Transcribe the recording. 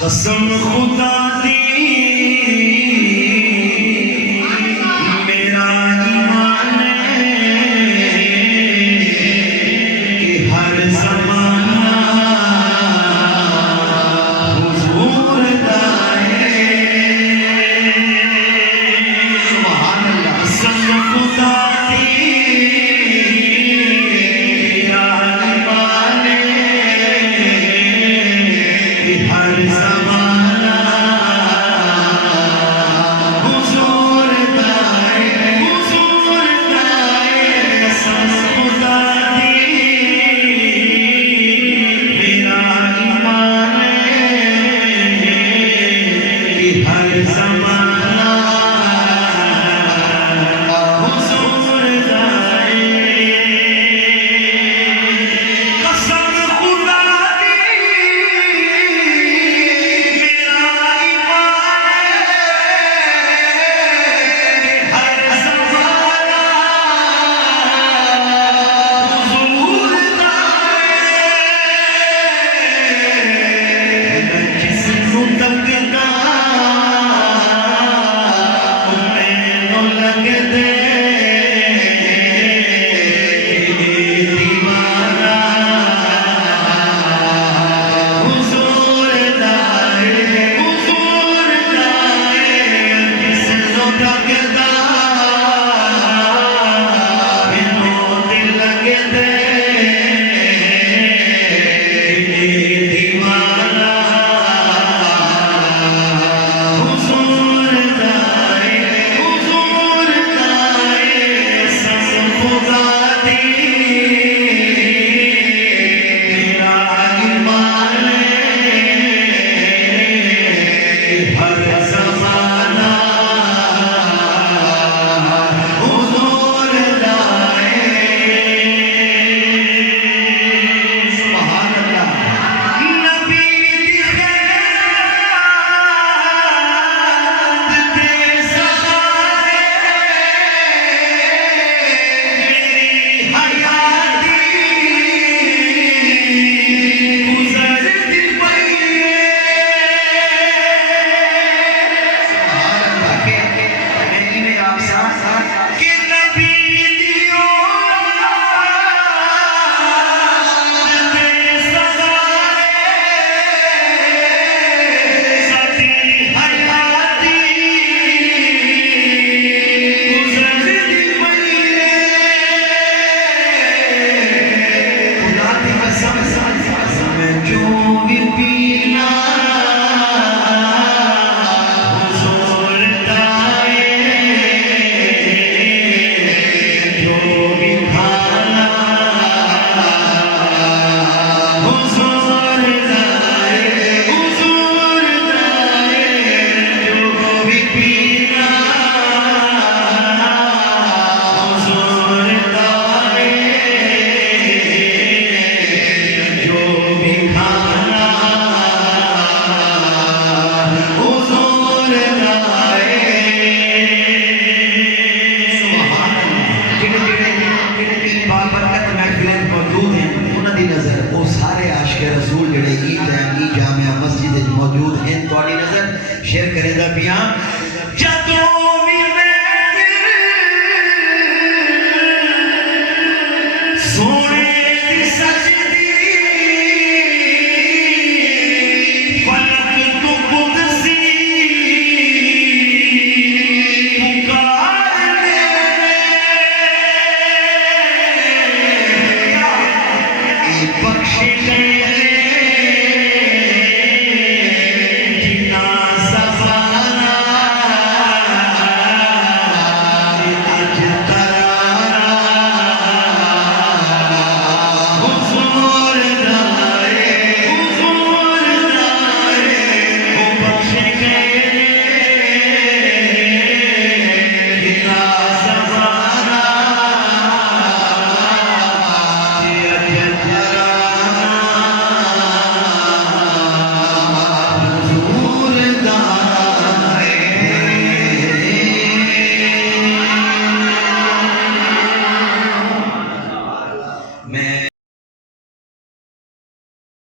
कसम खुदा दी मेरा ईमान है कि हर ज़माना हुजूर दा है। सुभान अल्लाह। कसम खुदा दी मेरा ईमान है कि हर ज़माना हुजूर दा है, हुजूर दा है। कसम खुदा दी मेरा ईमान है कि हर ज़माना हुजूर दा है। कसम खुदा दी मेरा ईमान है कि हर ज़माना हुजूर दा है। मैं जिसनू तकदा मैनू लगदे दीवाना हुजूर दा है, हुजूर दा है। जिसनू तकदा मैनू दिल लगदे दीवाना हुजूर दा है, हुजूर दा है। कसम खुदा दी मेरा ईमान है कि हर ज़माना हुजूर दा है। सुभान अल्लाह। नबी दी खैरात दे सहारे मेरी हयाती गुज़रती पई कि नबी दी औलाद दे सहारे साडी हयाती गुज़रती पई खुदा दी कसम मैं जो भी पीना हुजूर दा है, जो भी खाना हुजूर दा है, हुजूर दा है। जो भी पीना हुजूर दा है, जो भी खाना हुजूर दा है। सुभान अल्लाह। जेड़े बाबरकत महफिल मौजूद हैं उन्हां दी नज़र वो सारे आशिक रसूल जेड़े ई जामिया मस्जिद विच मौजूद हैं तुहाडी नज़र शेयर करेंदा पिया। जदों